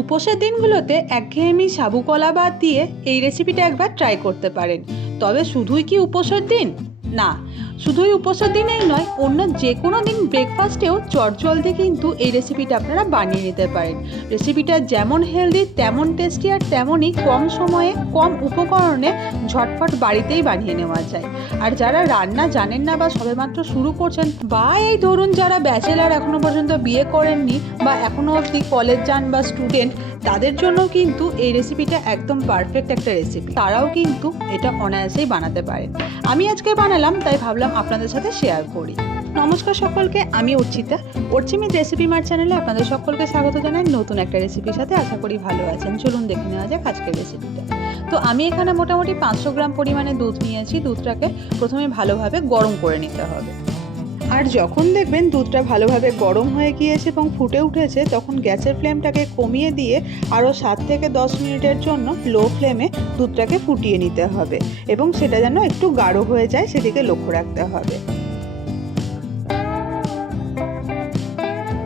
উপোসের দিনগুলোতে একঘেয়েমি সাবু কলা বাদ দিয়ে এই রেসিপিটা একবার ট্রাই করতে পারেন। তবে শুধুই কি উপোসের দিন? না, শুধুই উপোসের দিনেই নয়, অন্য যে কোনো দিন ব্রেকফাস্টেও চটজলদি কিন্তু এই রেসিপিটা আপনারা বানিয়ে নিতে পারেন। রেসিপিটা যেমন হেলদি তেমন টেস্টি আর তেমনই কম সময়ে কম উপকরণে ঝটপট বাড়িতেই বানিয়ে নেওয়া যায়। আর যারা রান্না জানেন না বা সবেমাত্র শুরু করছেন, বা এই ধরুন যারা ব্যাচেলার এখনো পর্যন্ত বিয়ে করেননি বা এখনো অবধি কলেজ যান বা স্টুডেন্ট, তাদের জন্য কিন্তু এই রেসিপিটা একদম পারফেক্ট একটা রেসিপি। তারাও কিন্তু এটা অনায়াসেই বানাতে পারেন। আমি আজকে বানালাম, তাই ভাবলাম আপনাদের সাথে শেয়ার করি। নমস্কার সকলকে, আমি অর্চিতা। অর্চিমিত রেসিপি মার চ্যানেলে আপনাদের সকলকে স্বাগত জানাই নতুন একটা রেসিপির সাথে। আশা করি ভালো আছেন। চলুন দেখে নেওয়া যাক আজকের রেসিপিটা। তো আমি এখানে মোটামুটি 500 গ্রাম পরিমাণে দুধ নিয়েছি। দুধটাকে প্রথমে ভালোভাবে গরম করে নিতে হবে। আর যখন দেখবেন দুধটা ভালোভাবে গরম হয়ে গিয়েছে এবং ফুটে উঠেছে, তখন গ্যাসের ফ্লেমটাকে কমিয়ে দিয়ে আরও 7 থেকে 10 মিনিটের জন্য লো ফ্লেমে দুধটাকে ফুটিয়ে নিতে হবে এবং সেটা যেন একটু গাঢ় হয়ে যায় সেদিকে লক্ষ্য রাখতে হবে।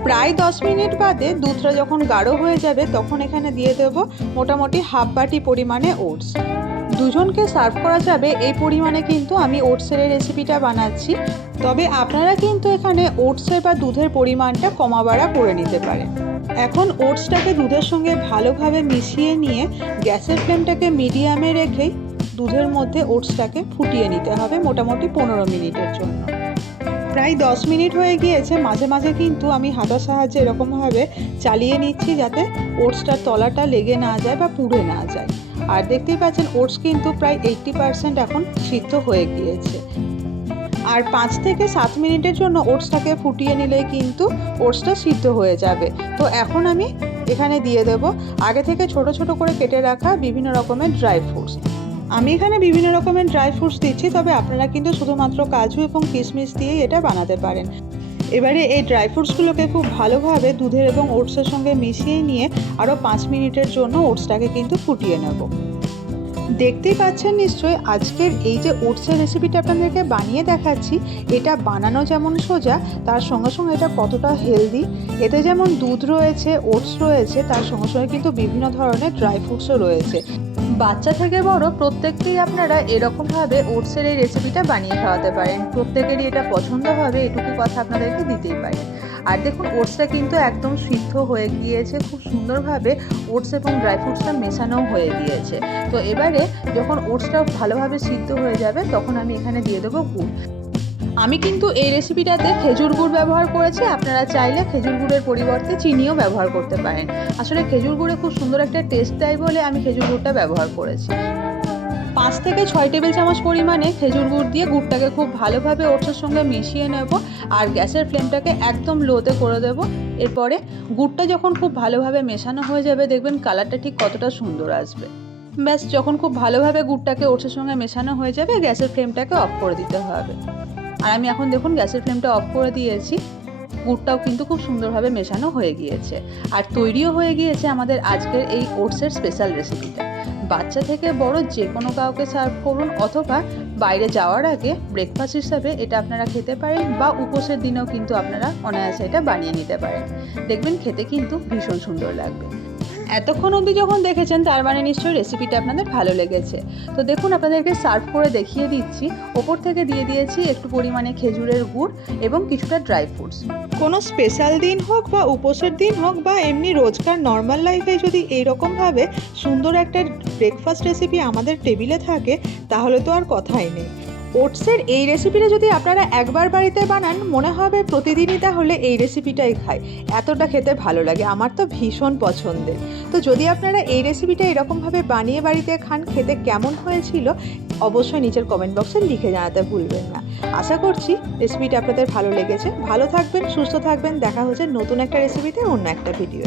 প্রায় 10 মিনিট বাদে দুধটা যখন গাঢ় হয়ে যাবে, তখন এখানে দিয়ে দেব মোটামুটি হাফ বাটি পরিমাণে ওটস। দুজনকে সার্ভ করা যাবে এই পরিমাণে কিন্তু আমি ওটসের এই রেসিপিটা বানাচ্ছি। তবে আপনারা কিন্তু এখানে ওটসের বা দুধের পরিমাণটা কমা বাড়া করে নিতে পারেন। এখন ওটসটাকে দুধের সঙ্গে ভালোভাবে মিশিয়ে নিয়ে গ্যাসের ফ্লেমটাকে মিডিয়ামে রেখেই দুধের মধ্যে ওটসটাকে ফুটিয়ে নিতে হবে মোটামুটি 15 মিনিটের জন্য। প্রায় 10 মিনিট হয়ে গিয়েছে। মাঝে মাঝে কিন্তু আমি হাতার সাহায্যে এরকমভাবে চালিয়ে নিচ্ছি যাতে ওটসটার তলাটা লেগে না যায় বা পুড়ে না যায়। আর দেখতেই পাচ্ছেন ওটস কিন্তু প্রায় 80% এখন সিদ্ধ হয়ে গিয়েছে। আর 5 থেকে 7 মিনিটের জন্য ওটসটাকে ফুটিয়ে নিলেই কিন্তু ওটসটা সিদ্ধ হয়ে যাবে। তো এখন আমি এখানে দিয়ে দেব আগে থেকে ছোট ছোট করে কেটে রাখা বিভিন্ন রকমের ড্রাই ফ্রুটস। আমি এখানে বিভিন্ন রকমের ড্রাই ফ্রুটস দিচ্ছি, তবে আপনারা কিন্তু শুধুমাত্র কাজু এবং কিশমিশ দিয়েই এটা বানাতে পারেন। এবারে এই ড্রাই ফ্রুটসগুলোকে খুব ভালোভাবে দুধের এবং ওটসের সঙ্গে মিশিয়ে নিয়ে আরও 5 মিনিটের জন্য ওটসটাকে কিন্তু ফুটিয়ে নেব। দেখতেই পাচ্ছেন নিশ্চয়ই আজকের এই যে ওটসের রেসিপিটা আপনাদেরকে বানিয়ে দেখাচ্ছি, এটা বানানো যেমন সোজা, তার সঙ্গে সঙ্গে এটা কতটা হেলদি। এতে যেমন দুধ রয়েছে, ওটস রয়েছে, তার সঙ্গে সঙ্গে কিন্তু বিভিন্ন ধরনের ড্রাই ফ্রুটসও রয়েছে। বাচ্চা থেকে বড় প্রত্যেককেই আপনারা এরকমভাবে ওটসের এই রেসিপিটা বানিয়ে খাওয়াতে পারেন। প্রত্যেকেরই এটা পছন্দ হবে, এটুকু কথা আপনাদেরকে দিতেই পারি। আর দেখুন ওটসটা কিন্তু একদম সিদ্ধ হয়ে গিয়েছে, খুব সুন্দরভাবে ওটস এবং ড্রাই ফ্রুটসটা মেশানো হয়ে গিয়েছে। তো এবারে যখন ওটসটা ভালোভাবে সিদ্ধ হয়ে যাবে, তখন আমি এখানে দিয়ে দেবো গুড়। আমি কিন্তু এই রেসিপিটাতে খেজুর গুড় ব্যবহার করেছি। আপনারা চাইলে খেজুর গুড়ের পরিবর্তে চিনিও ব্যবহার করতে পারেন। আসলে খেজুর গুড়ে খুব সুন্দর একটা টেস্ট দেয় বলে আমি খেজুর গুড়টা ব্যবহার করেছি। 5 থেকে 6 টেবিল চামচ পরিমাণে খেজুর গুড় দিয়ে গুড়টাকে খুব ভালোভাবে ওটসের সঙ্গে মিশিয়ে নেব আর গ্যাসের ফ্লেমটাকে একদম লোতে করে দেব। এরপরে গুড়টা যখন খুব ভালোভাবে মেশানো হয়ে যাবে, দেখবেন কালারটা ঠিক কতটা সুন্দর আসবে। ব্যাস, যখন খুব ভালোভাবে গুড়টাকে ওটসের সঙ্গে মেশানো হয়ে যাবে, গ্যাসের ফ্লেমটাকে অফ করে দিতে হবে। আর আমি এখন দেখুন গ্যাসের ফ্লেমটা অফ করে দিয়েছি। গুড়টাও কিন্তু খুব সুন্দরভাবে মেশানো হয়ে গিয়েছে আর তৈরিও হয়ে গিয়েছে আমাদের আজকের এই ওটসের স্পেশাল রেসিপিটা। বাচ্চা থেকে বড় যে কোনো কাউকে সার্ভ করুন, অথবা বাইরে যাওয়ার আগে ব্রেকফাস্ট হিসাবে এটা আপনারা খেতে পারেন, বা উপোসের দিনেও কিন্তু আপনারা অনায়াসে এটা বানিয়ে নিতে পারেন। দেখবেন খেতে কিন্তু ভীষণ সুন্দর লাগবে। এতক্ষণ অবধি যখন দেখেছেন, তার মানে নিশ্চয়ই রেসিপিটা আপনাদের ভালো লেগেছে। তো দেখুন আপনাদেরকে সার্ভ করে দেখিয়ে দিচ্ছি। ওপর থেকে দিয়ে দিয়েছি একটু পরিমাণে খেজুরের গুড় এবং কিছুটা ড্রাই ফ্রুটস। কোনো স্পেশাল দিন হোক বা উপোসের দিন হোক বা এমনি রোজকার নর্মাল লাইফে যদি এইরকমভাবে সুন্দর একটা ব্রেকফাস্ট রেসিপি আমাদের টেবিলে থাকে, তাহলে তো আর কথাই নেই। ওটসের এই রেসিপিটা যদি আপনারা একবার বাড়িতে বানান, মনে হবে প্রতিদিনই তাহলে এই রেসিপিটাই খাই, এতটা খেতে ভালো লাগে। আমার তো ভীষণ পছন্দের। তো যদি আপনারা এই রেসিপিটা এরকমভাবে বানিয়ে বাড়িতে খান, খেতে কেমন হয়েছিল অবশ্যই নিচের কমেন্ট বক্সে লিখে জানাতে ভুলবেন না। আশা করছি রেসিপিটা আপনাদের ভালো লেগেছে। ভালো থাকবেন, সুস্থ থাকবেন। দেখা হচ্ছে নতুন একটা রেসিপিতে, অন্য একটা ভিডিও।